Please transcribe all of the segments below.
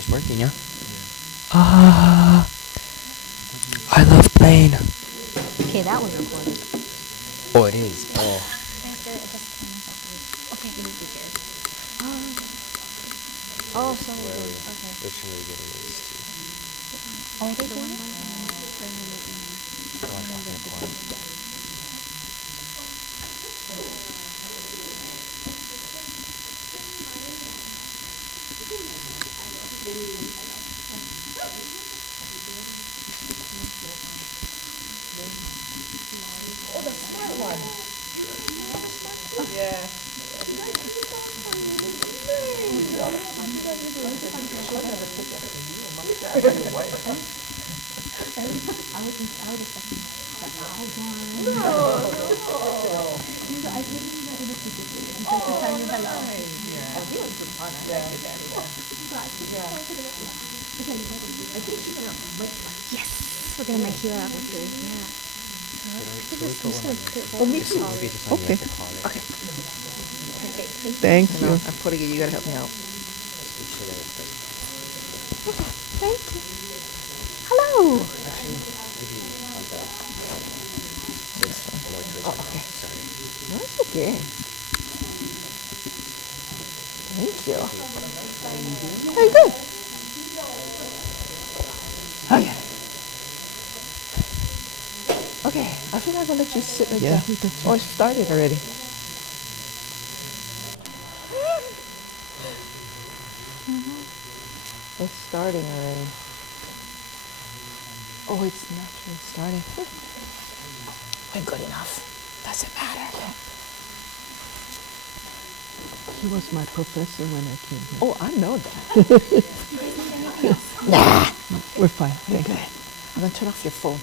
It's working, yeah? Ah, I love plane. Okay, that was recorded. Oh, it is. Oh. Okay, you need to hear. Oh, so we did. Okay. Which one are we getting these two? Oh, the one Oh, the smart one. Yeah. Yes, we're gonna make Hilo atmosphere. Yeah. Maybe just on Okay. the collar. Okay. Perfect. Thank No, you. I'm putting it. You gotta help me out. Make sure that it's like... Thank you. Hello. Actually, maybe on the... This more towards Oh, the okay. Sorry. No, it's okay. Thank you. Very good. Okay. Okay, I think I'm gonna let you sit like Yeah, that. we can Oh, it started already. It's starting already. Oh, it's naturally starting. We're good enough. Doesn't matter. He was my professor when I came here. Oh, I know that. Nah, We're fine. you're Thank you. good. I'm gonna turn off your phone.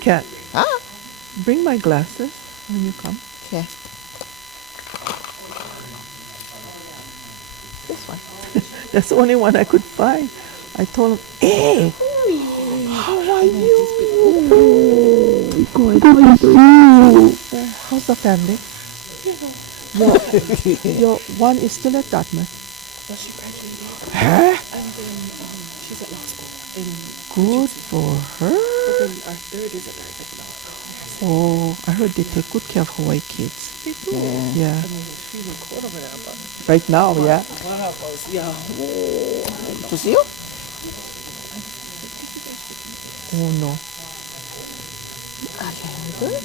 Cat, Ah, bring my glasses when you come. okay. This one. That's the only one I could find. I told him, hey, how are you? Good. How are you? How's the family? Your one is still at Dartmouth. Well, she graduated, Huh? and then she's at law school. In Good for her. but then our third is at private law. Oh, I heard they take good care of Hawaii kids. They do. Yeah. I mean, it's freezing cold over there, but Right now, yeah. wow, yeah. Was you? Oh no. Okay, we good?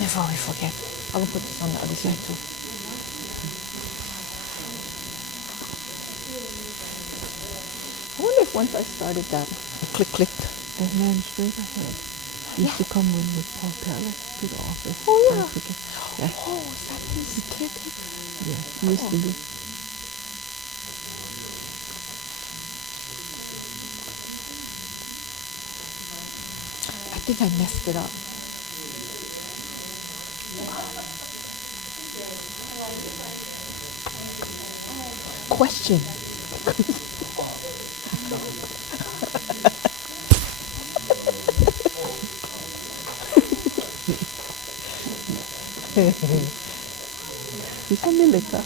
Before we forget, I'm gonna put this on the other side too. I wonder if once I started that, the click clicked. Oh man, straight ahead. He used to come with Paul Pellet to the office. Oh, yeah. Yeah. Oh, is that his caretaker? Yeah. He used to be. I think I messed it up. Question. She's from Milica.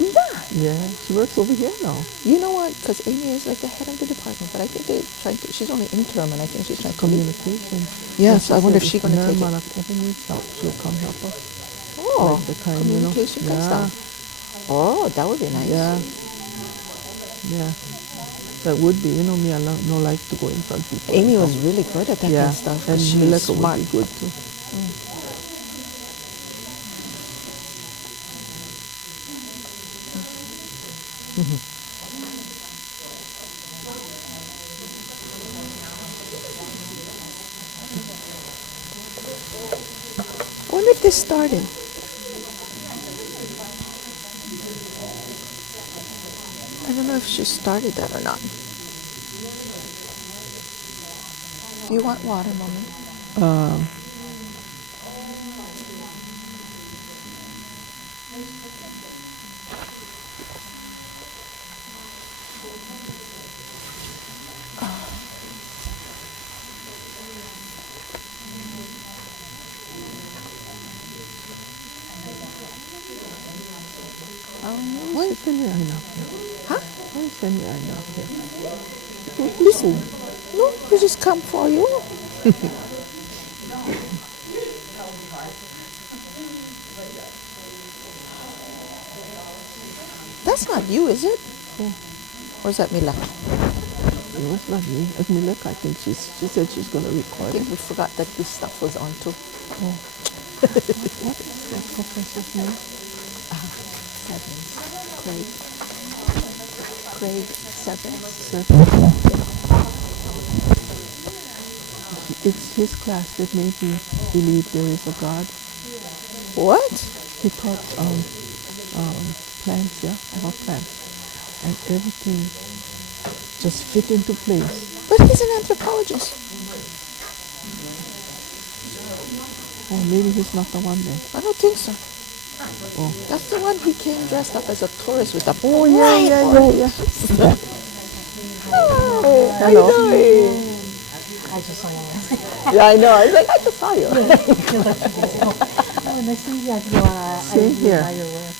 Yeah. Yeah. She works over here now. You know what? Because Amy is like the head of the department, but I think they're trying to, she's only interim, and I think she's trying to Communication. Yes, I wonder if said she's gonna take it. Monarch ever needs help, she'll come help us. Oh, Like the time, you know. communication comes Yeah. down. Oh, that would be nice. Yeah. Yeah. That would be, you know, me, I no like to go in front of people. Amy was really good at that yeah. kind of stuff. And She was Milica would smart. be good too. I wonder if this started. I don't know if she started that or not. Do you want water, Mommy? Um, When? Send me Aina here. Huh? Why send me Aina here? Listen, no, we just come for you. That's not you, is it? Or is that Mila? No, it's not me. It's Milek. I think she said she's going to I record think it. we forgot that this stuff was on too. What professor's name? Seven. Craig Seven. It's his class that made me believe there is a God. What? He taught plants, yeah, about plants. And everything just fit into place. But he's an anthropologist. Oh, maybe he's not the one then. I don't think so. Oh. That's the one he came dressed up as a tourist with a Oh, yeah. Hello. I just saw you. Yeah, I know. I was like, I just saw you. Oh, nice to meet you. I Same here. admire your work.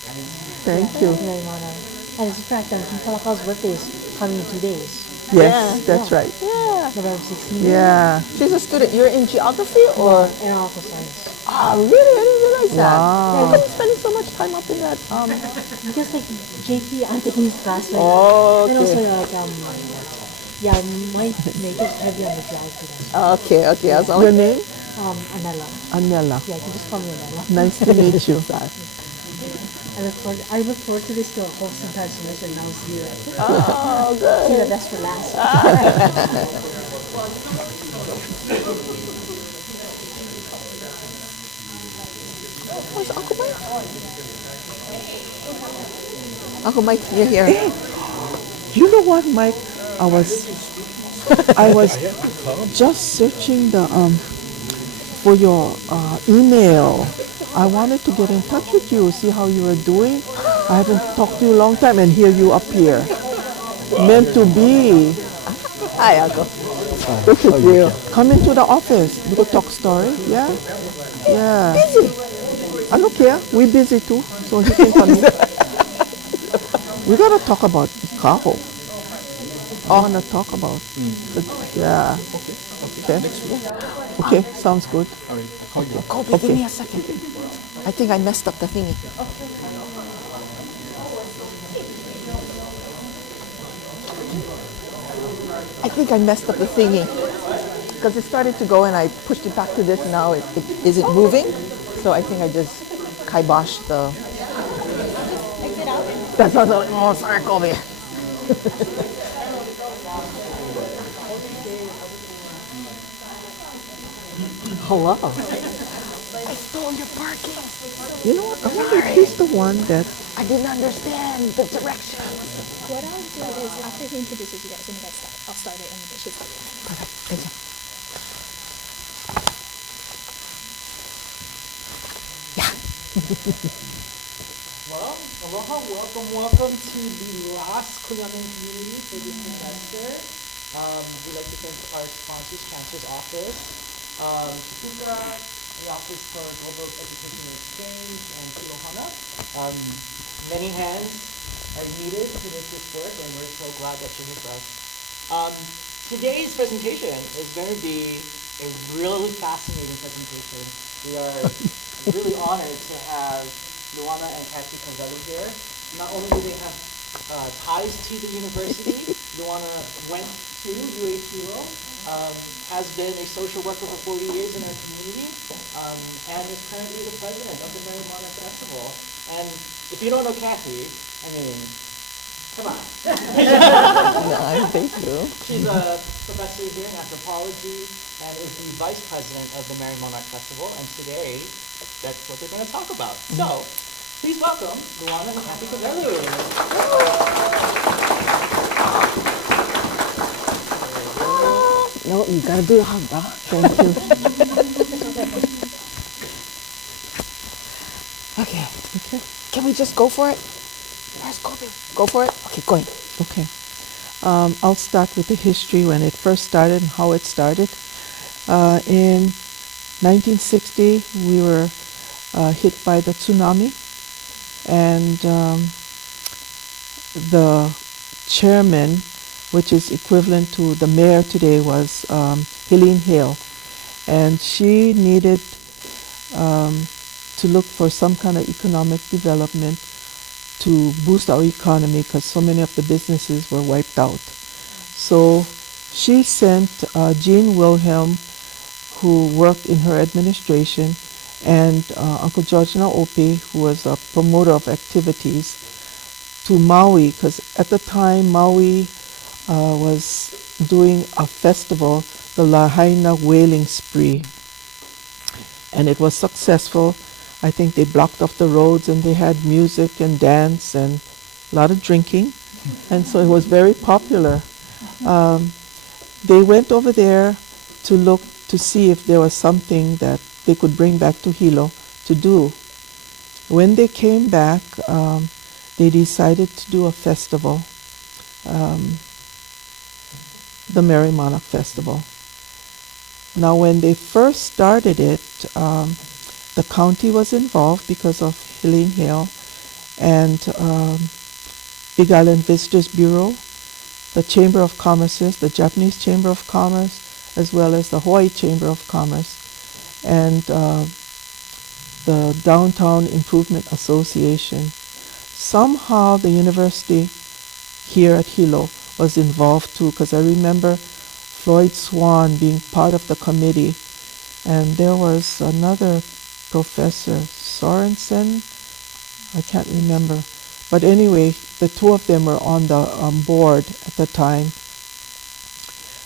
Thank you. Very honored. And it's in fact, Palaka's birthday is coming in 2 days. Yes, that's right. Yeah. November 16th. Yeah. She's a student. You're in geography or? Aeronautical science. Oh, really? I didn't realize that. Wow. I've been spending so much time up in that. Because like JP, I'm taking his class right Oh, now. And also okay. like, yeah, might make it heavy on the geography. Okay. I was Your only. name? Anela. Anela. Yeah, you can just call me Anela. Nice to meet you. I look forward to this to host some transmission and I'll see you. Oh, good. See the best for last. Where's Uncle Mike? Uncle Mike, you're here. You know what, Mike? I was just searching the for your email. I wanted to get in touch with you, see how you were doing. I haven't talked to you a long time, and here you appear. Meant to be. Hi, Uncle. Look at you. Come into the office. We could talk story. Yeah. Yeah. Busy. I look here. We busy too, so he can come in. We gotta talk about Ikaho. I wanna talk about. Yeah. Okay. Sounds good. Kobe, give me a second. I think I messed up the thingy. I think I messed up the thingy. Because it started to go and I pushed it back to this. Now it isn't moving. So I think I just kiboshed the... That's what I was like, oh, sorry, Kobe. Hello. I stole your parking. You know what? I wonder if he's the one that. I didn't understand the directions. What I'll do is after he introduces you guys and you guys start, I'll start it and then she'll start. Perfect. Thank you. Well, aloha, welcome to the last Kuleana community for this semester. We'd like to thank our sponsors, Chancellor's Office, Chifuka, the Office for Global Education and Exchange, and Kilohana. Many hands are needed to make this work, and we're so glad that you're here for us. Today's presentation is going to be a really fascinating presentation. We are really honored to have Luana and Kawelu here. Not only do they have ties to the university, Luana went to Hilo, has been a social worker for 40 years in our community, and is currently the president of the Merrie Monarch Festival. And if you don't know Kathy, I mean, come on. No, thank you. She's a professor here in anthropology and is the vice president of the Merrie Monarch Festival. And today, that's what they're going to talk about. So, please welcome Luana and Kawelu. No, you gotta do the hug, huh? Thank you. Okay. Can we just go for it? Where's Kobe? Go for it? Okay, going. Okay. I'll start with the history when it first started and how it started. In 1960, we were hit by the tsunami, and the chairman, which is equivalent to the mayor today, was Helene Hale. And she needed to look for some kind of economic development to boost our economy because so many of the businesses were wiped out. So she sent Jean Wilhelm, who worked in her administration, and Uncle George Naopi, who was a promoter of activities, to Maui, because at the time Maui was doing a festival, the Lahaina Whaling Spree. And it was successful. I think they blocked off the roads and they had music and dance and a lot of drinking. And so it was very popular. They went over there to look to see if there was something that they could bring back to Hilo to do. When they came back, they decided to do a festival, the Merrie Monarch Festival. Now, when they first started it, the county was involved because of Helene Hale, and Big Island Visitors Bureau, the Chamber of Commerce, the Japanese Chamber of Commerce, as well as the Hawaii Chamber of Commerce, and the Downtown Improvement Association. Somehow the university here at Hilo was involved too, because I remember Floyd Swan being part of the committee, and there was another professor, Sorensen, I can't remember. But anyway, the two of them were on the board at the time.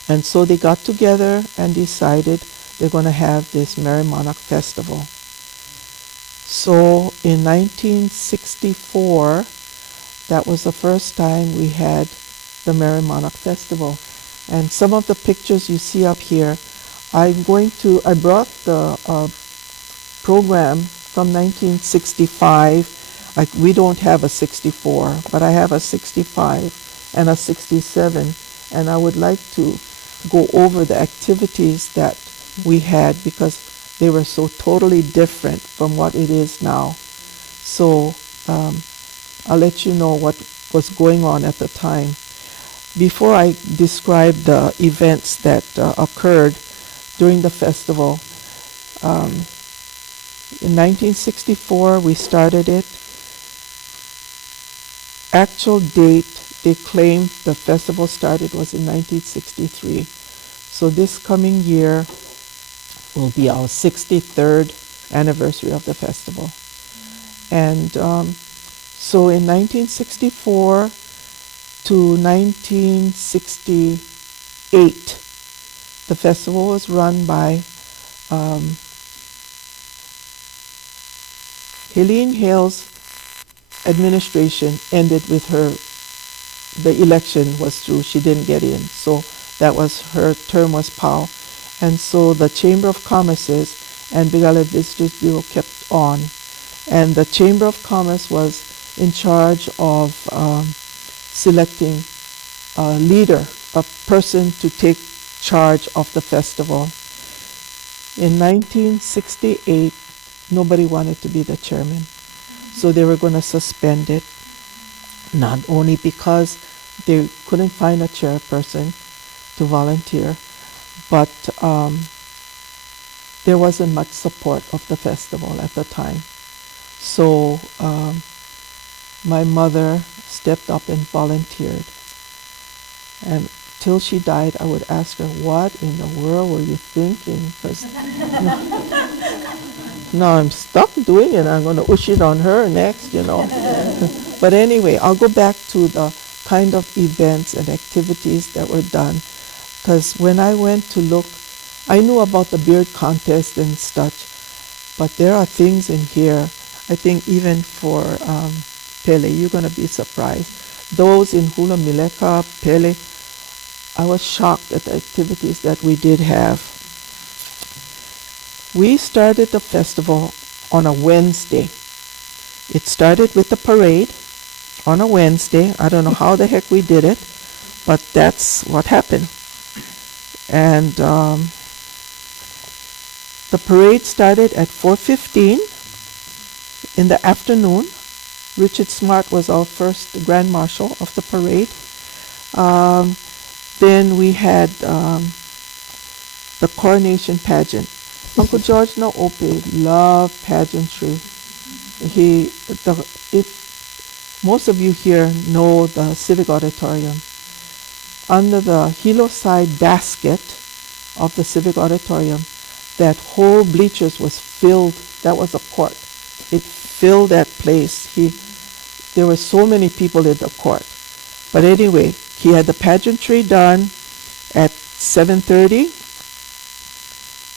And so they got together and decided they're going to have this Merrie Monarch Festival. So in 1964, that was the first time we had the Merrie Monarch Festival. And some of the pictures you see up here, I brought the program from 1965. We don't have a 64, but I have a 65 and a 67. And I would like to go over the activities that we had because they were so totally different from what it is now. So I'll let you know what was going on at the time. Before I describe the events that occurred during the festival, in 1964 we started it. Actual date they claimed the festival started was in 1963. So this coming year will be our 63rd anniversary of the festival. And so in 1964 to 1968, the festival was run by Helene Hale's administration ended with her, the election was through, she didn't get in. So that was, her term was POW. And so the Chamber of Commerce and Big Island Visitors Bureau kept on. And the Chamber of Commerce was in charge of selecting a leader, a person to take charge of the festival. In 1968, nobody wanted to be the chairman. So they were going to suspend it, not only because they couldn't find a chairperson to volunteer, but there wasn't much support of the festival at the time. So my mother stepped up and volunteered. And till she died, I would ask her, what in the world were you thinking? Because now I'm stuck doing it. I'm going to push it on her next, you know. But anyway, I'll go back to the kind of events and activities that were done. Because when I went to look, I knew about the beard contest and such, but there are things in here, I think even for Pele, you're going to be surprised. Those in Hula Mileka, Pele, I was shocked at the activities that we did have. We started the festival on a Wednesday. It started with the parade on a Wednesday. I don't know how the heck we did it, but that's what happened. And the parade started at 4:15 in the afternoon. Richard Smart was our first Grand Marshal of the parade. Then we had the coronation pageant. Uncle George Naope loved pageantry. If most of you here know the Civic Auditorium, under the Hilo side basket of the Civic Auditorium, that whole bleachers was filled. That was a court. It filled that place. There were so many people in the court. But anyway, he had the pageantry done at 7:30.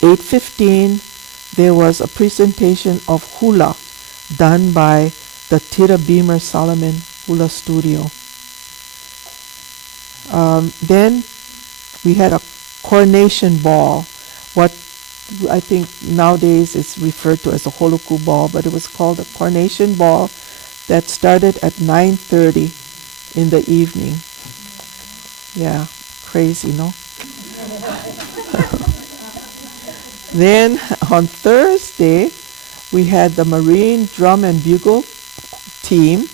8:15, there was a presentation of hula done by the Tira Beamer Solomon Hula Studio. Then we had a coronation ball, what I think nowadays is referred to as a holoku ball, but it was called a coronation ball that started at 9:30 in the evening. Yeah, crazy, no? Then on Thursday, we had the Marine Drum and Bugle team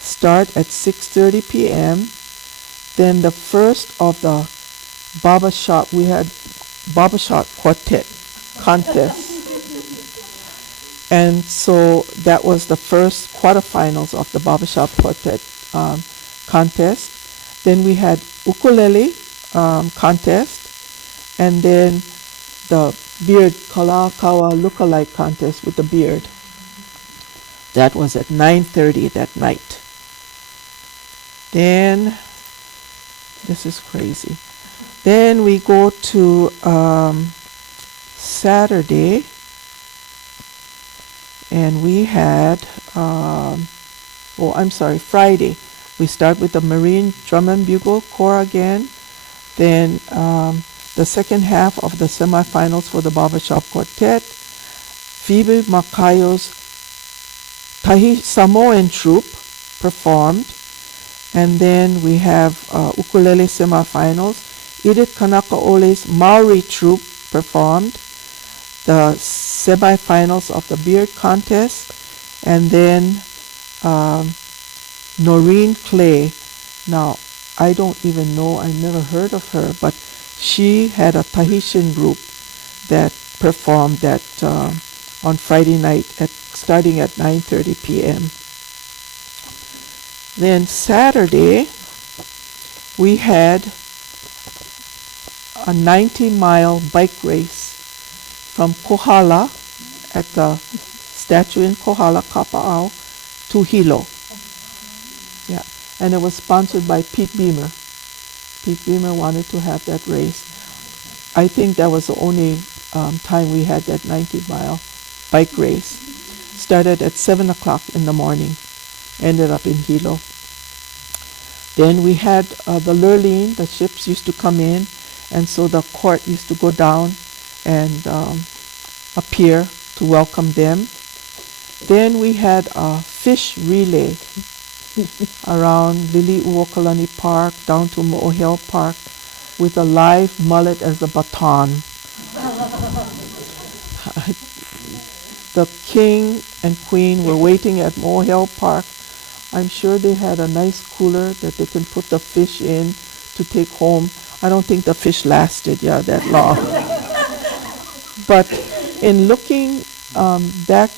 start at 6:30 p.m. Then the first of the barbershop, we had barbershop quartet contest. And so that was the first quarterfinals of the barbershop quartet contest. Then we had ukulele contest, and then the beard kalakaua lookalike contest with the beard. That was at 9:30 that night. Then, this is crazy. Then we go to Saturday, and we had, Friday. We start with the Marine Drum and Bugle Corps again. Then the second half of the semifinals for the Barbershop Quartet, Phoebe Makayo's Samoan troupe performed. And then we have ukulele semifinals. Edith Kanakaole's Maori troupe performed. The semifinals of the beard contest. And then Noreen Clay. Now, I don't even know, I never heard of her, but she had a Tahitian group that performed that on Friday night starting at 9:30 p.m. Then Saturday, we had a 90-mile bike race from Kohala at the statue in Kohala, Kapa'au, to Hilo. Yeah, and it was sponsored by Pete Beamer. Pete Beamer wanted to have that race. I think that was the only time we had that 90-mile bike race. Started at 7 o'clock in the morning, ended up in Hilo. Then we had the Lurleen, the ships used to come in, and so the court used to go down and appear to welcome them. Then we had a fish relay around Liliuokalani Park down to Mo'ohel Park with a live mullet as a baton. The king and queen were waiting at Mo'ohel Park. I'm sure they had a nice cooler that they can put the fish in to take home. I don't think the fish lasted, that long. But in looking back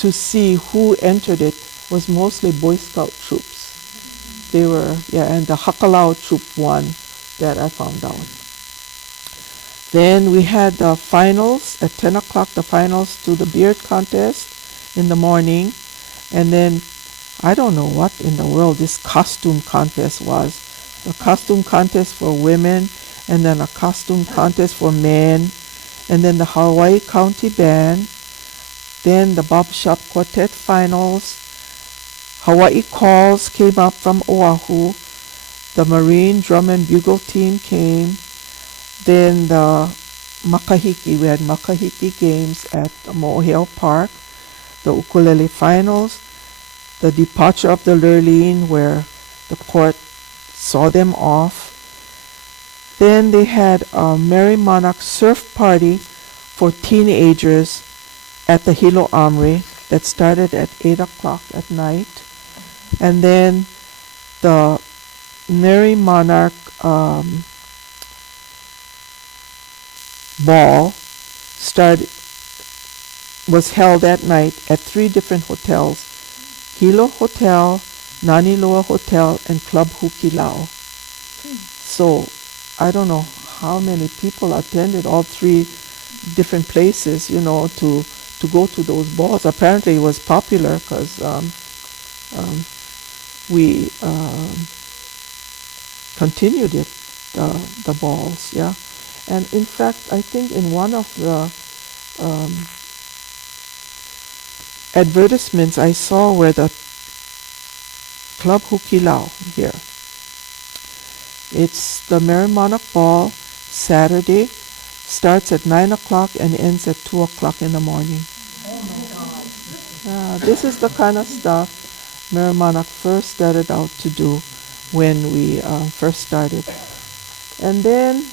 to see who entered it, was mostly Boy Scout troops. They were, and the Hakalau troop won, that I found out. Then we had the finals at 10 o'clock, the finals to the beard contest in the morning. And then I don't know what in the world this costume contest was. A costume contest for women, and then a costume contest for men, and then the Hawaii County Band, then the Barbershop Quartet finals. Hawaii Calls came up from Oahu. The Marine Drum and Bugle team came. Then the Makahiki, we had Makahiki games at Mo'ohel Park. The ukulele finals. The departure of the Lurleen, where the court saw them off. Then they had a Merrie Monarch surf party for teenagers at the Hilo Armory. that started at 8 o'clock at night. And then the Merrie Monarch ball was held that night at 3 different hotels: Hilo Hotel, Naniloa Hotel, and Club Hukilau. So I don't know how many people attended all 3 different places, to go to those balls. Apparently it was popular because we continued it, the balls, yeah. And in fact, I think in one of the advertisements I saw where the Club Hukilau here. It's the Merrie Monarch Ball, Saturday, starts at 9 o'clock and ends at 2 o'clock in the morning. This is the kind of stuff Merrie Monarch first started out to do when we first started. And then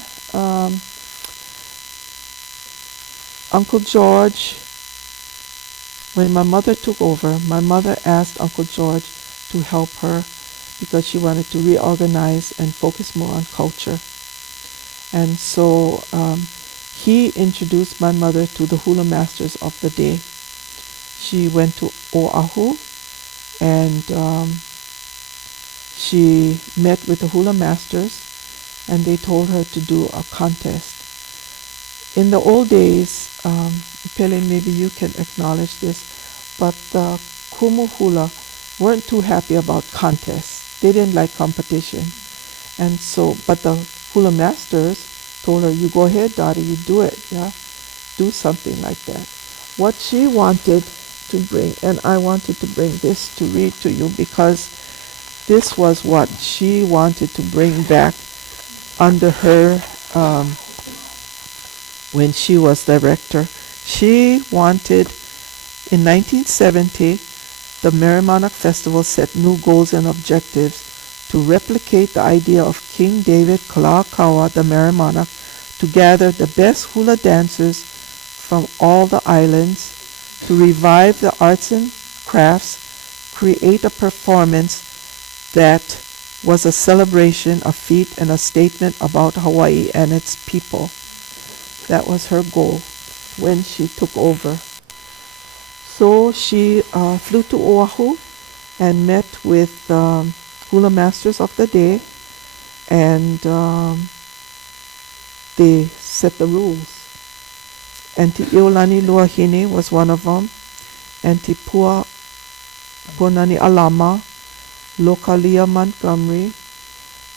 Uncle George, when my mother took over, my mother asked Uncle George to help her because she wanted to reorganize and focus more on culture. And so he introduced my mother to the hula masters of the day. She went to Oahu and she met with the hula masters, and they told her to do a contest. In the old days, Pele, maybe you can acknowledge this, but the Kumu hula weren't too happy about contests. They didn't like competition. And so, but the hula masters told her, you go ahead, daughter, you do it, yeah? Do something like that. What she wanted to bring, and I wanted to bring this to read to you because this was what she wanted to bring back under her, when she was director. She wanted, in 1970, the Merrie Monarch Festival set new goals and objectives to replicate the idea of King David Kalakaua, the Merrie Monarch, to gather the best hula dancers from all the islands, to revive the arts and crafts, create a performance that was a celebration, a feat, and a statement about Hawaii and its people. That was her goal when she took over. So she flew to Oahu and met with hula masters of the day, and they set the rules. Auntie Iolani Luahine was one of them. Auntie Puanani Alama, Lokalia Montgomery.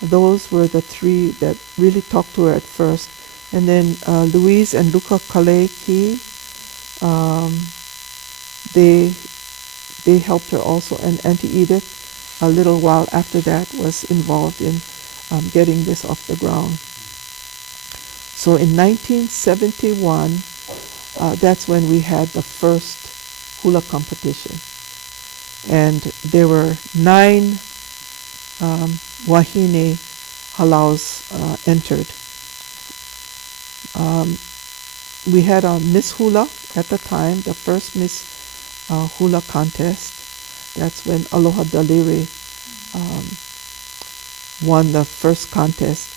Those were the 3 that really talked to her at first. And then Louise and Luka Kaleki, they helped her also. And Auntie Edith, a little while after that, was involved in getting this off the ground. So in 1971, that's when we had the first hula competition. And there were 9 wahine halaus entered. We had a Miss Hula at the time, the first Miss Hula contest. That's when Aloha Daliri won the first contest.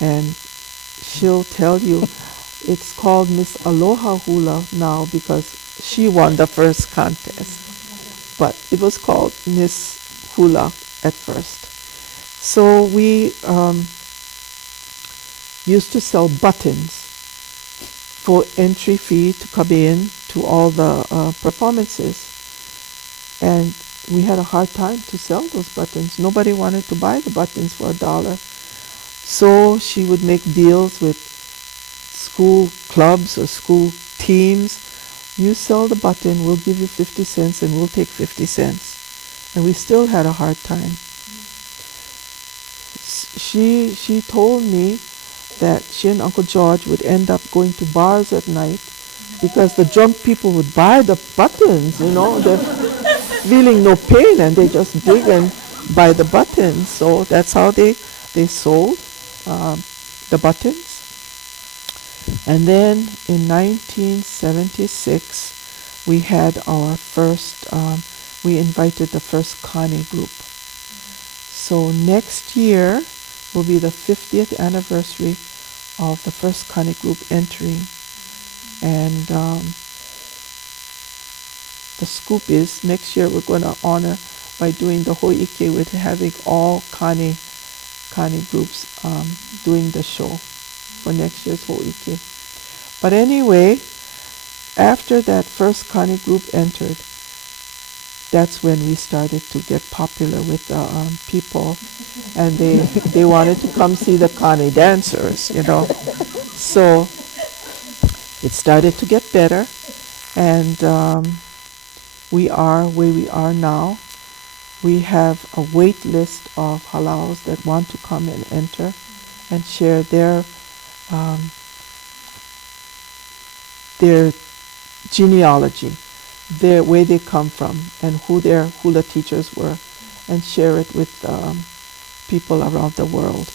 And she'll tell you it's called Miss Aloha Hula now because she won the first contest. But it was called Miss Hula at first. So we used to sell buttons for entry fee to come in to all the performances. And we had a hard time to sell those buttons. Nobody wanted to buy the buttons for $1. So she would make deals with school clubs or school teams. You sell the button, we'll give you 50 cents and we'll take 50 cents. And we still had a hard time. She told me that she and Uncle George would end up going to bars at night because the drunk people would buy the buttons, they're feeling no pain and they just dig and buy the buttons. So that's how they sold the buttons. And then in 1976, we had our first, we invited the first Kane group. So next year will be the 50th anniversary of the first Kane group entering. And the scoop is next year we're going to honor by doing the Ho'ike with having all Kane groups doing the show for next year's Ho'ike. But anyway, after that first Kane group entered, that's when we started to get popular with the people, and they wanted to come see the Kane dancers, you know. So it started to get better, and we are where we are now. We have a wait list of halaus that want to come and enter and share their genealogy, where they come from, and who their hula teachers were, and share it with people around the world.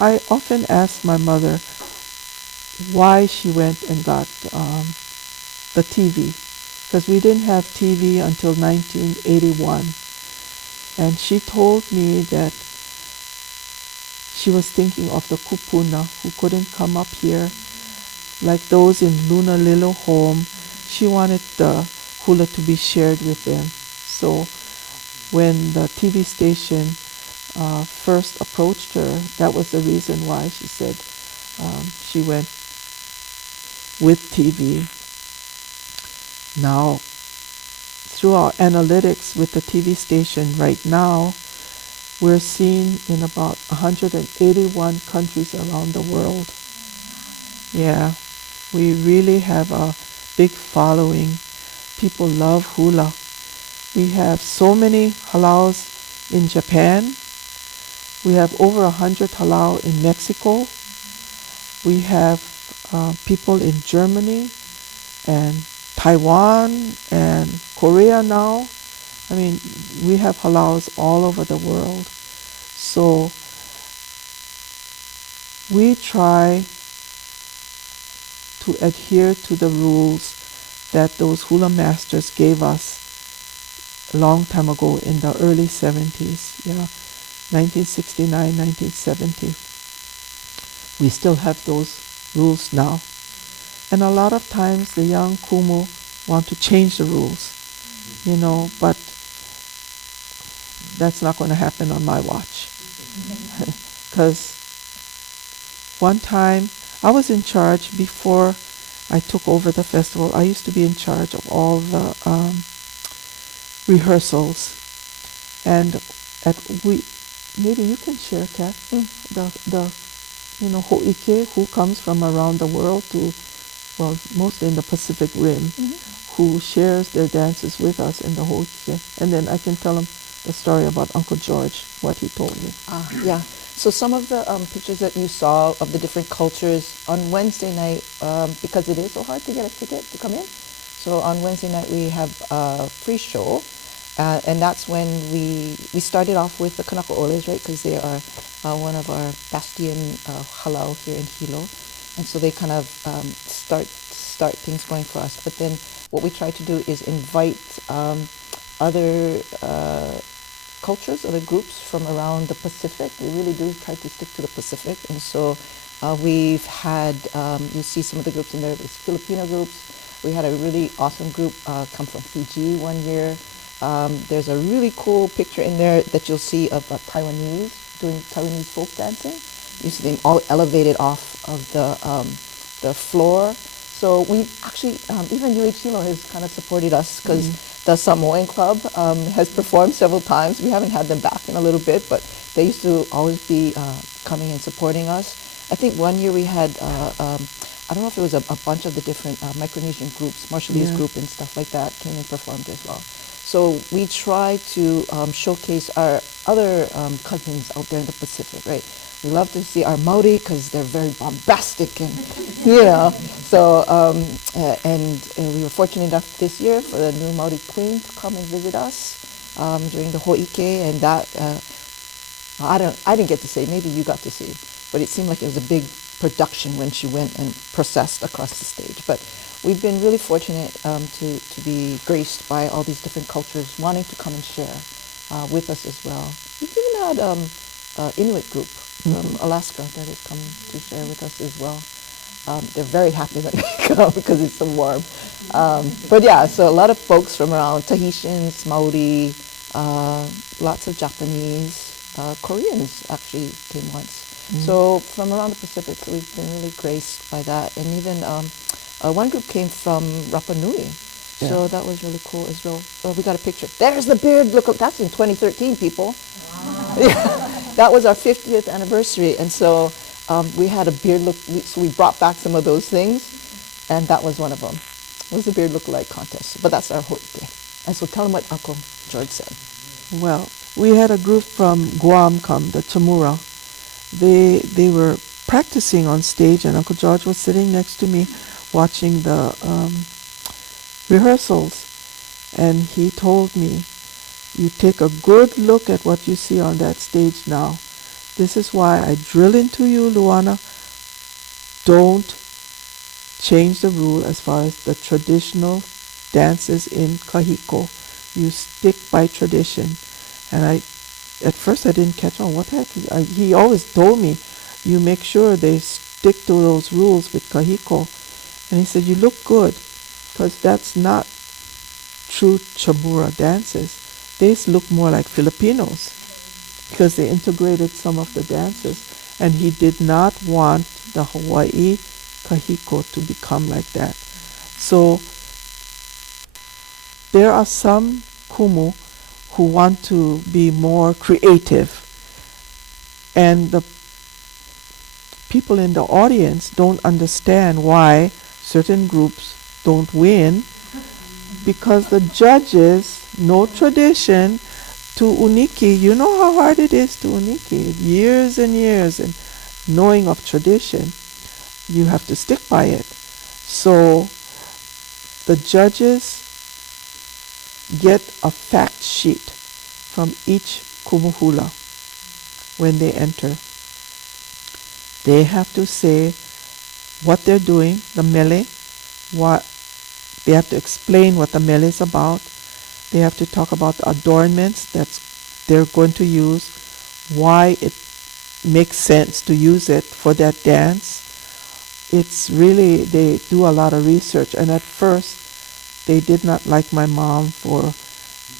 I often ask my mother why she went and got the TV, because we didn't have TV until 1981. And she told me that she was thinking of the kupuna who couldn't come up here, like those in Luna Lilo home. She wanted the hula to be shared with them. So when the TV station first approached her, that was the reason why she said she went with TV. Now, through our analytics with the TV station right now, we're seen in about 181 countries around the world. Yeah, we really have a big following. People love hula. We have so many halaus in Japan. We have over 100 halau in Mexico. We have people in Germany and Taiwan and Korea now. I mean, we have halaus all over the world. So we try to adhere to the rules that those hula masters gave us a long time ago in the early 70s, 1969, 1970. We still have those rules now. And a lot of times the young kumu want to change the rules, you know, but that's not going to happen on my watch. Because one time I was in charge before I took over the festival. I used to be in charge of all the rehearsals, and maybe you can share, Kat, the Ho'ike, who comes from around the world to, well, mostly in the Pacific Rim, who shares their dances with us in the Ho'ike, and then I can tell them the story about Uncle George, what he told me. Yeah. So some of the pictures that you saw of the different cultures on Wednesday night, because it is so hard to get a ticket to come in. So on Wednesday night we have a free show, and that's when we started off with the Kanaka'oles, right? Because they are one of our bastion halau here in Hilo, and so they kind of start things going for us. But then what we try to do is invite other cultures, other groups from around the Pacific. We really do try to stick to the Pacific, and so we've had, you see some of the groups in there, there's Filipino groups. We had a really awesome group come from Fiji one year. There's a really cool picture in there that you'll see of Taiwanese doing Taiwanese folk dancing. You see them all elevated off of the floor. So we actually, even UH Hilo has kind of supported us, because the Samoan Club has performed several times. We haven't had them back in a little bit, but they used to always be coming and supporting us. I think one year we had, I don't know if it was a bunch of the different Micronesian groups, Marshallese group and stuff like that came and performed as well. So we try to showcase our other cousins out there in the Pacific, right? We love to see our Maori because they're very bombastic and, you know. So, and we were fortunate enough this year for the new Maori Queen to come and visit us during the Ho'ike, and that, I didn't get to see, maybe you got to see, but it seemed like it was a big production when she went and processed across the stage. But we've been really fortunate to be graced by all these different cultures wanting to come and share with us as well. We've even had Inuit group from Alaska that have come to share with us as well. They're very happy that we come because it's so warm. But yeah, so a lot of folks from around, Tahitians, Maori, lots of Japanese, Koreans actually came once. So from around the Pacific, we've been really graced by that. And even one group came from Rapa Nui. So that was really cool as well. Oh, we got a picture. There's the beard. Look, that's in 2013, people. Yeah, that was our 50th anniversary. And so we had a beard look, so we brought back some of those things, and that was one of them. It was a beard look-alike contest. But that's our ho'ike. And so tell them what Uncle George said. Well, we had a group from Guam come, the Chamura. They were practicing on stage, and Uncle George was sitting next to me watching the rehearsals. And he told me, you take a good look at what you see on that stage now. This is why I drill into you, Luana. Don't change the rule as far as the traditional dances in Kahiko. You stick by tradition. And at first I didn't catch on. What the heck? He always told me, you make sure they stick to those rules with Kahiko. And he said, you look good, because that's not true Chamura dances. They look more like Filipinos, because they integrated some of the dances. And he did not want the Hawai'i Kahiko to become like that. So there are some kumu who want to be more creative, and the people in the audience don't understand why certain groups don't win, because the judges know tradition. To uniki, you know how hard it is to uniki, years and years, and knowing of tradition, you have to stick by it. So the judges get a fact sheet from each kumuhula when they enter. They have to say what they're doing, the mele, what they have to explain what the mele is about. They have to talk about the adornments that they're going to use, why it makes sense to use it for that dance. It's really, they do a lot of research. And at first, they did not like my mom for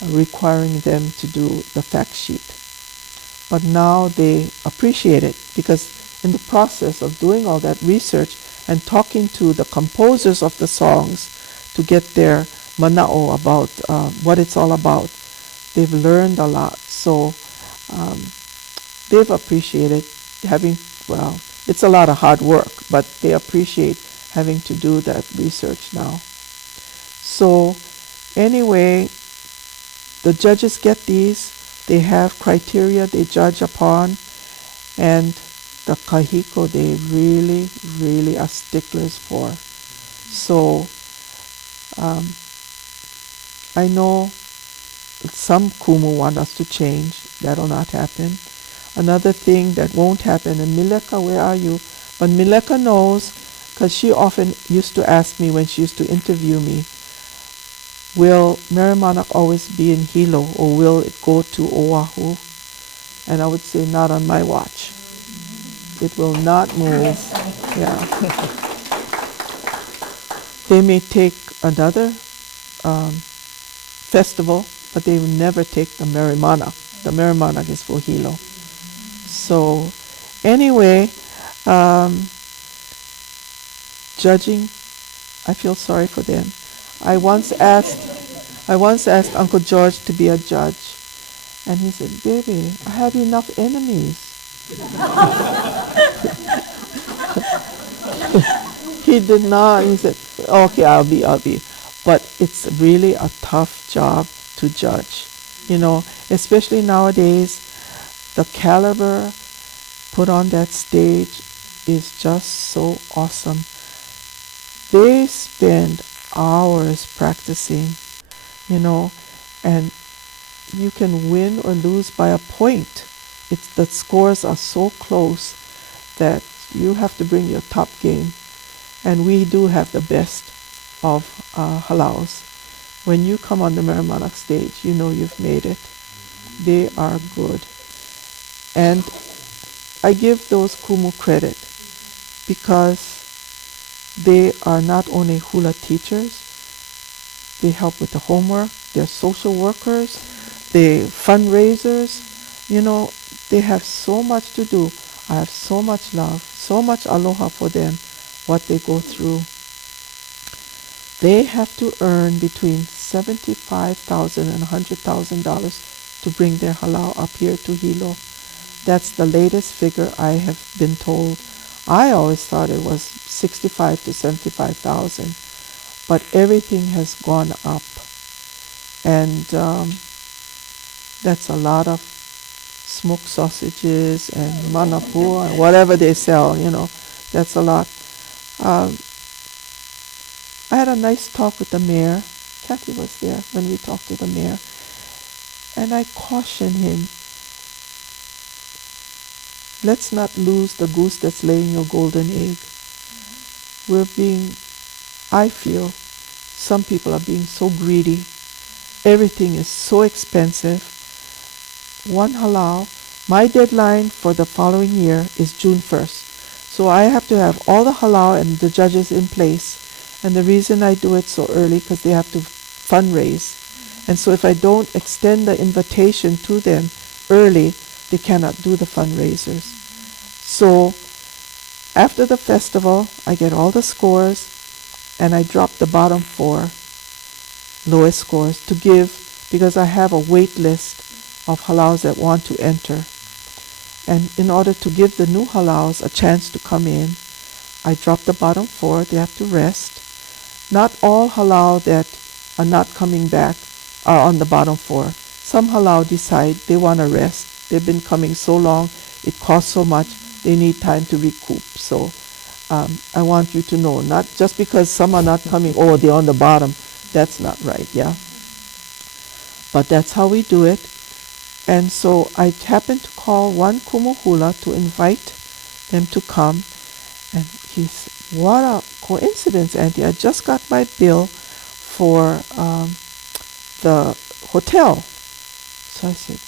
requiring them to do the fact sheet. But now they appreciate it, because in the process of doing all that research and talking to the composers of the songs to get their mana'o about what it's all about, they've learned a lot. So they've appreciated having, well, it's a lot of hard work, but they appreciate having to do that research now. So anyway, the judges get these. They have criteria they judge upon, and the kahiko they really, really are sticklers for. So I know some kumu want us to change. That will not happen. Another thing that won't happen, and Mileka, where are you? But Mileka knows, because she often used to ask me when she used to interview me, will Merrie Monarch always be in Hilo, or will it go to Oahu? And I would say, not on my watch. It will not move. Yeah. They may take another festival, but they will never take the Merrie Monarch. The Merrie Monarch is for Hilo. So anyway, judging, I feel sorry for them. I once asked Uncle George to be a judge, and he said, "Baby, I have enough enemies." He did not. He said, "Okay, I'll be." But it's really a tough job to judge, especially nowadays. The caliber put on that stage is just so awesome. They spend hours practicing, and you can win or lose by a point. The scores are so close that you have to bring your top game. And we do have the best of halaus. When you come on the Merrie Monarch stage, you know you've made it. They are good. And I give those kumu credit because they are not only hula teachers, they help with the homework, they're social workers, they're fundraisers, you know, they have so much to do. I have so much love, so much aloha for them, what they go through. They have to earn between $75,000 and $100,000 to bring their halau up here to Hilo. That's the latest figure I have been told. I always thought it was 65 to 75,000, but everything has gone up, and that's a lot of smoked sausages and manapua and whatever they sell. You know, that's a lot. I had a nice talk with the mayor. Kathy was there when we talked to the mayor, and I cautioned him, let's not lose the goose that's laying your golden egg. I feel, some people are being so greedy. Everything is so expensive. One halau, my deadline for the following year is June 1st. So I have to have all the halau and the judges in place. And the reason I do it so early, because they have to fundraise. And so if I don't extend the invitation to them early, they cannot do the fundraisers. So after the festival, I get all the scores and I drop the bottom 4 lowest scores to give, because I have a wait list of halaus that want to enter. And in order to give the new halaus a chance to come in, I drop the bottom 4. They have to rest. Not all halau that are not coming back are on the bottom 4. Some halau decide they want to rest. They've been coming so long, it costs so much, they need time to recoup. So I want you to know, not just because some are not coming, oh, they're on the bottom. That's not right, yeah? But that's how we do it. And so I happened to call one kumuhula to invite them to come. And he said, what a coincidence, Auntie. I just got my bill for the hotel. So I said,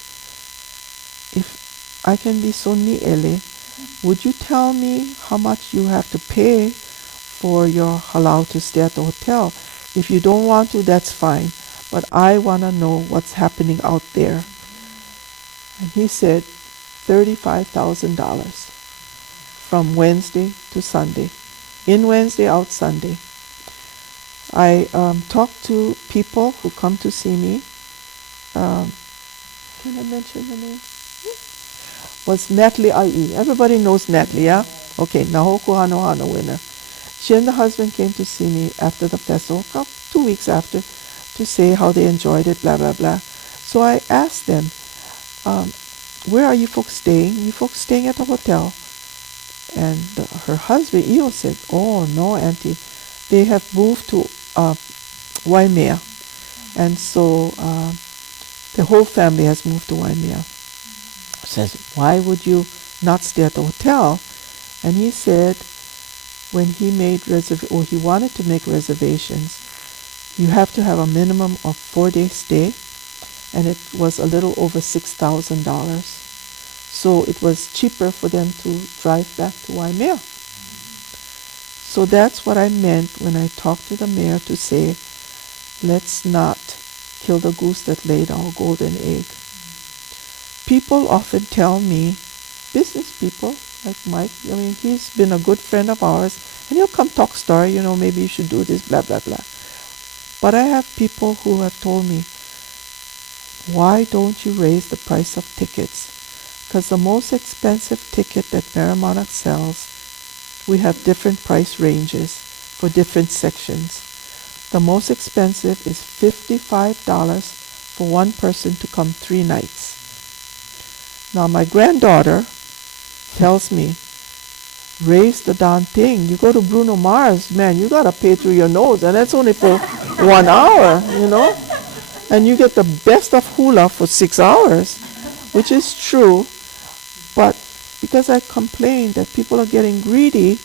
if I can be so ni'ele, would you tell me how much you have to pay for your halau to stay at the hotel? If you don't want to, that's fine. But I want to know what's happening out there. And he said $35,000 from Wednesday to Sunday. In Wednesday, out Sunday. I talked to people who come to see me. Can I mention the name? Was Natalie I.E. Everybody knows Natalie, yeah? Okay, Nahoku Hanohana winner. She and the husband came to see me after the festival, about 2 weeks after, to say how they enjoyed it, blah, blah, blah. So I asked them, where are you folks staying? You folks staying at the hotel? And her husband, Io, said, oh, no, Auntie. They have moved to Waimea. And so the whole family has moved to Waimea. Says, why would you not stay at the hotel? And he said, when he made he wanted to make reservations, you have to have a minimum of 4-day stay, and it was a little over $6,000. So it was cheaper for them to drive back to Waimea. So that's what I meant when I talked to the mayor to say, let's not kill the goose that laid our golden egg. People often tell me, business people like Mike, I mean, he's been a good friend of ours, and he'll come talk story, maybe you should do this, blah, blah, blah. But I have people who have told me, why don't you raise the price of tickets? Because the most expensive ticket that Merrie Monarch sells, we have different price ranges for different sections. The most expensive is $55 for one person to come 3 nights. Now my granddaughter tells me, raise the darn thing. You go to Bruno Mars, man, you gotta pay through your nose, and that's only for 1 hour, and you get the best of hula for 6 hours, which is true. But because I complained that people are getting greedy,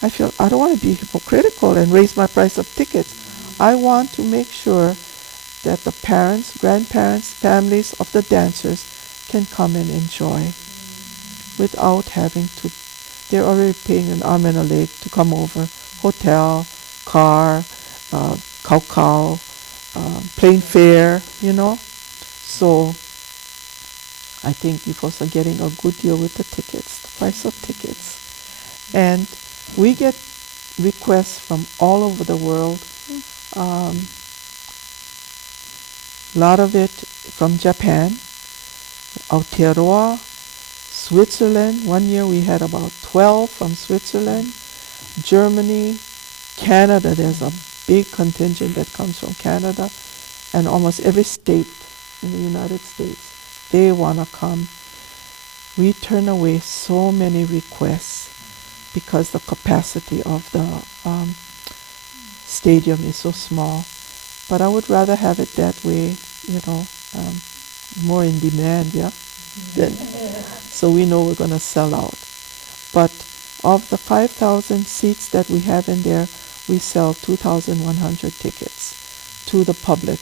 I feel I don't want to be hypocritical and raise my price of tickets. I want to make sure that the parents, grandparents, families of the dancers can come and enjoy without having to, they're already paying an arm and a leg to come over, hotel, car, cow, plane fare, So I think you folks are getting a good deal with the tickets, the price of tickets. And we get requests from all over the world. A lot of it from Japan, Aotearoa, Switzerland. One year we had about 12 from Switzerland, Germany, Canada. There's a big contingent that comes from Canada, and almost every state in the United States, they want to come. We turn away so many requests because the capacity of the stadium is so small. But I would rather have it that way, more in demand, yeah? So we know we're going to sell out. But of the 5,000 seats that we have in there, we sell 2,100 tickets to the public.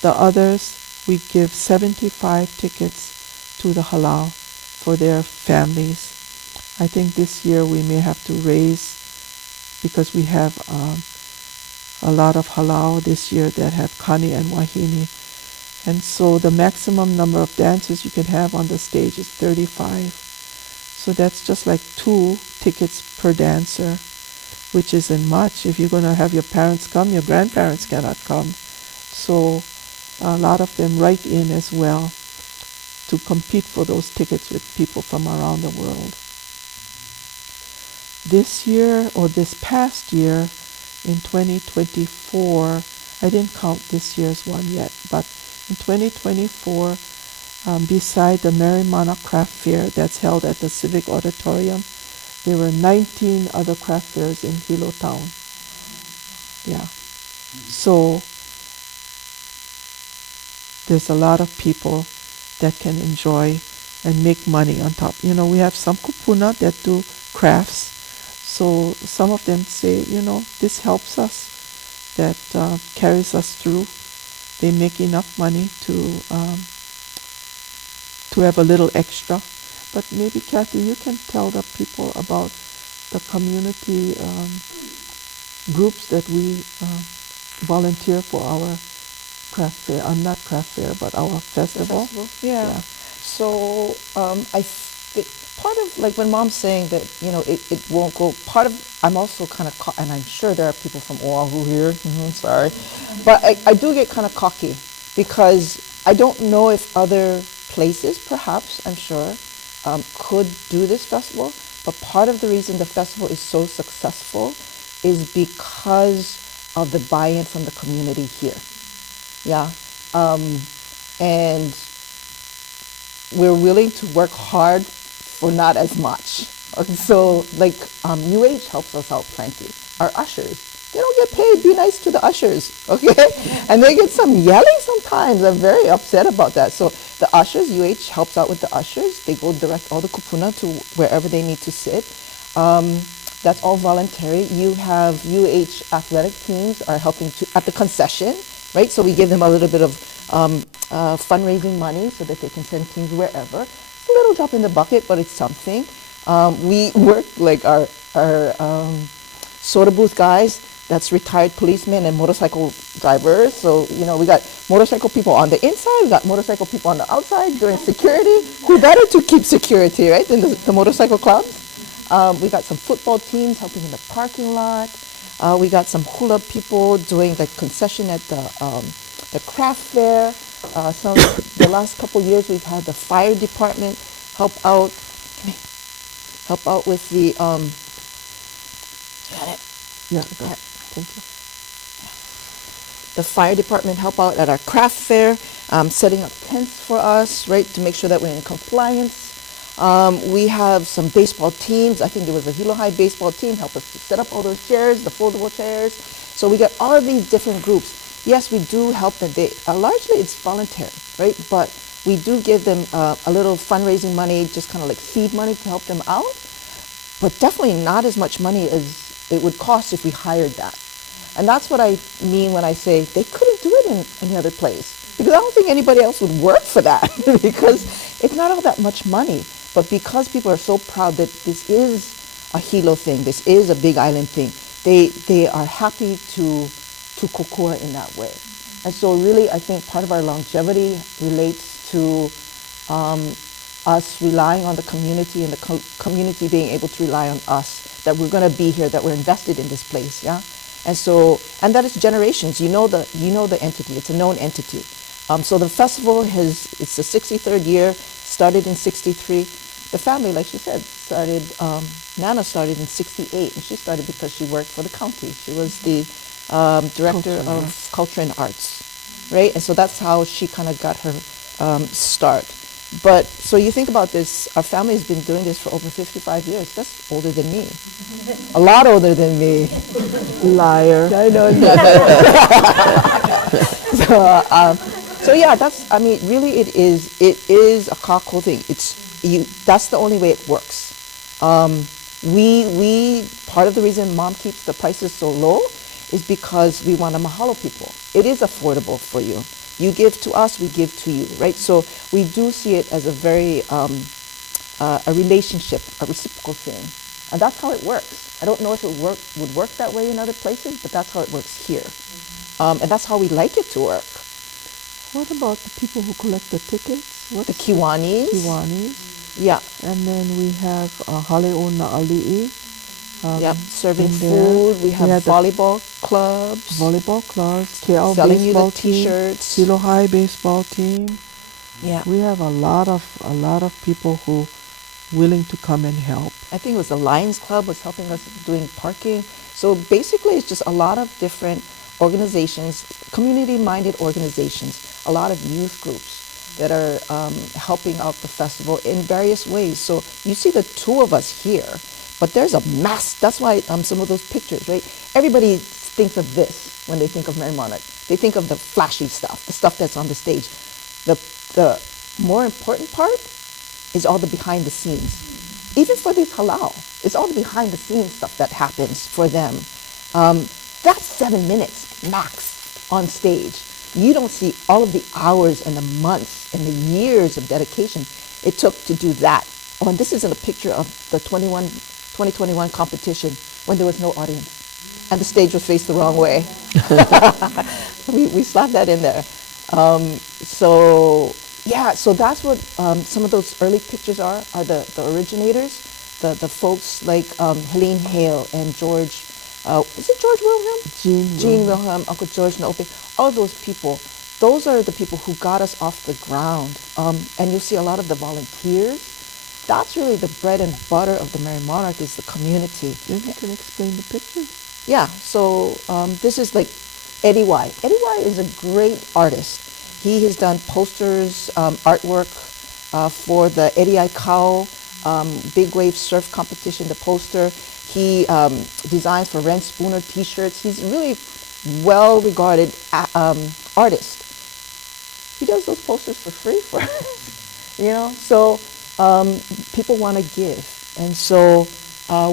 The others, we give 75 tickets to the halal for their families. I think this year we may have to raise, because we have a lot of halal this year that have kani and wahine. And so the maximum number of dancers you can have on the stage is 35. So that's just like 2 tickets per dancer, which isn't much. If you're going to have your parents come, your grandparents cannot come. So a lot of them write in as well to compete for those tickets with people from around the world. This year, or this past year, in 2024, I didn't count this year's one yet, but in 2024, beside the Merrie Monarch Craft Fair that's held at the Civic Auditorium, there were 19 other craft fairs in Hilo town. Yeah. So there's a lot of people that can enjoy and make money on top. We have some kupuna that do crafts. So some of them say, this helps us, that carries us through. They make enough money to have a little extra. But maybe, Kathy, you can tell the people about the community groups that we volunteer for our craft fair. Not craft fair, but our festival. Yeah. So part of, like when Mom's saying that, it won't go, part of, I'm also kind of, and I'm sure there are people from Oahu here, sorry, but I do get kind of cocky because I don't know if other places, perhaps, I'm sure, could do this festival, but part of the reason the festival is so successful is because of the buy-in from the community here. Yeah. And we're willing to work hard for not as much. Okay, so UH helps us out plenty. Our ushers, they don't get paid. Be nice to the ushers, okay? And they get some yelling sometimes. I'm very upset about that. So the ushers, UH helps out with the ushers. They go direct all the kupuna to wherever they need to sit. That's all voluntary. You have UH athletic teams are helping to at the concession, right? So we give them a little bit of fundraising money so that they can send teams wherever. It's a little drop in the bucket, but it's something. We work like our soda booth guys, that's retired policemen and motorcycle drivers. So, we got motorcycle people on the inside, we got motorcycle people on the outside doing security. Who better to keep security, right, than the motorcycle club? We got some football teams helping in the parking lot. We got some hula people doing the concession at the craft fair. The last couple years we've had the fire department help out with the got it? Yeah, thank you. The fire department help out at our craft fair, setting up tents for us, right, to make sure that we're in compliance. We have some baseball teams. I think there was a Hilo High baseball team help us to set up all those chairs, the foldable chairs. So we got all of these different groups. Yes, we do help them. Largely it's voluntary, right? But We do give them a little fundraising money, just kind of like seed money to help them out, but definitely not as much money as it would cost if we hired that. And that's what I mean when I say they couldn't do it in any other place. Because I don't think anybody else would work for that because it's not all that much money. But because people are so proud that this is a Hilo thing, this is a Big Island thing, they are happy to kokua in that way. And so really I think part of our longevity relates to us relying on the community and the community being able to rely on us, that we're going to be here, that we're invested in this place, yeah? And so, and that is generations. You know the entity. It's a known entity. So the festival it's the 63rd year, started in 63. The family, like she said, started, Nana started in 68, and she started because she worked for the county. She was the director of culture and arts, right? And so that's how she kind of got her start. But, so you think about this, our family has been doing this for over 55 years. That's older than me. A lot older than me. Liar. I know. So yeah, that's, I mean, really it is a kako thing. That's the only way it works. Part of the reason Mom keeps the prices so low is because we want to mahalo people. It is affordable for you. You give to us, we give to you, right? So we do see it as a very, a relationship, a reciprocal thing. And that's how it works. I don't know if it would work that way in other places, but that's how it works here. And that's how we like it to work. What about the people who collect the tickets? The Kiwanis. Kiwanis. Yeah. And then we have Haleo Na'ali'i. Serving food. We have volleyball clubs. KL selling baseball you the T-shirts. Kilohana baseball team. Yeah. We have a lot of people who willing to come and help. I think it was the Lions Club was helping us doing parking. So basically it's just a lot of different organizations, community-minded organizations, a lot of youth groups that are helping out the festival in various ways. So you see the two of us here, but there's a mass, that's why some of those pictures, right? Everybody thinks of this when they think of Merrie Monarch. They think of the flashy stuff, the stuff that's on the stage. The more important part is all the behind the scenes. Even for these halal, it's all the behind the scenes stuff that happens for them. That's 7 minutes max on stage. You don't see all of the hours and the months and the years of dedication it took to do that. Oh, and this isn't a picture of the 2021 competition when there was no audience and the stage was faced the wrong way. we slapped that in there. So that's what some of those early pictures are the originators, the folks like Helene Hale and George, is it George Wilhelm? Gene Wilhelm, Uncle George Naope, all those people. Those are the people who got us off the ground. And you'll see a lot of the volunteers. That's really the bread and butter of the Merrie Monarch is the community. Maybe you can explain the pictures. Yeah, so this is like Eddie Y. Eddie Y is a great artist. He has done posters, artwork for the Eddie I Cow Big Wave Surf Competition, the poster. He designs for Ren Spooner T-shirts. He's a really well-regarded artist. He does those posters for free for us, you know? So people want to give. And so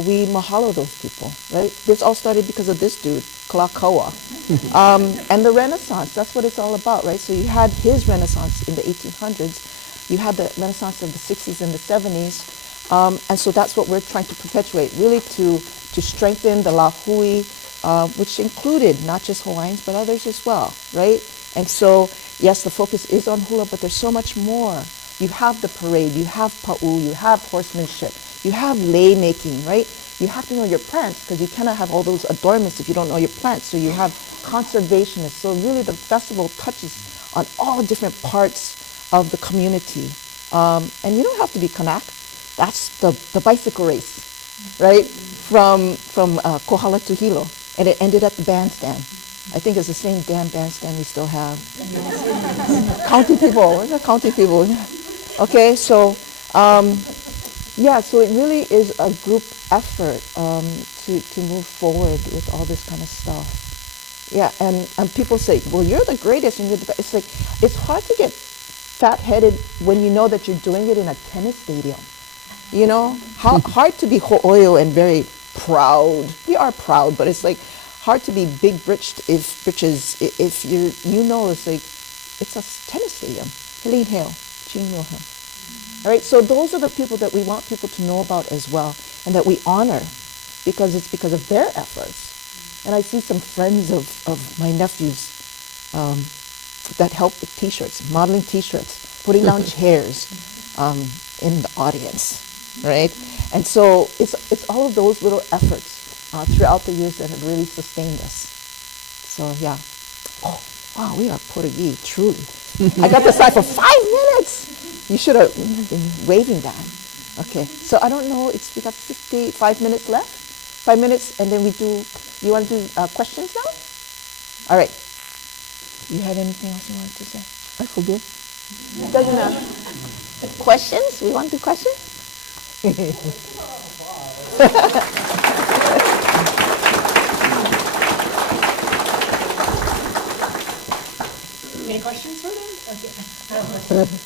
we mahalo those people, right? This all started because of this dude, Kalakaua. And the Renaissance, that's what it's all about, right? So you had his Renaissance in the 1800s. You had the Renaissance of the 60s and the 70s. And so that's what we're trying to perpetuate, really to strengthen the Lahui, which included not just Hawaiians, but others as well, right? And so, yes, the focus is on hula, but there's so much more. You have the parade, you have pa'u, you have horsemanship, you have lei making, right? You have to know your plants because you cannot have all those adornments if you don't know your plants. So you have conservationists. So really the festival touches on all different parts of the community. And you don't have to be Kanak. That's the bicycle race, right? From Kohala to Hilo. And it ended at the bandstand. I think it's the same damn bandstand we still have. County people, where's the county people? Okay, so so it really is a group effort to move forward with all this kind of stuff. Yeah, and people say, well, you're the greatest and you're the best. It's like, it's hard to get fat-headed when you know that you're doing it in a tennis stadium? You know, how hard to be ho'oio and very proud. We are proud, but it's like hard to be big britched if you're, you know, it's like, it's a tennis stadium. Helene Hale, Jean Wilhelm. All right, so those are the people that we want people to know about as well, and that we honor, because it's because of their efforts. And I see some friends of my nephews that help with t-shirts, modeling t-shirts, putting down chairs in the audience, right? And so it's all of those little efforts throughout the years that have really sustained us. So yeah. Oh, wow, we are Portuguese, truly. I got the sign for 5 minutes. You should have been waving that. Okay, so I don't know, we got 55 minutes left. 5 minutes, and then you want to do questions now? All right. You had anything else you wanted to say? I forget. It doesn't matter. Questions? We want to do questions? Any questions for them? Okay.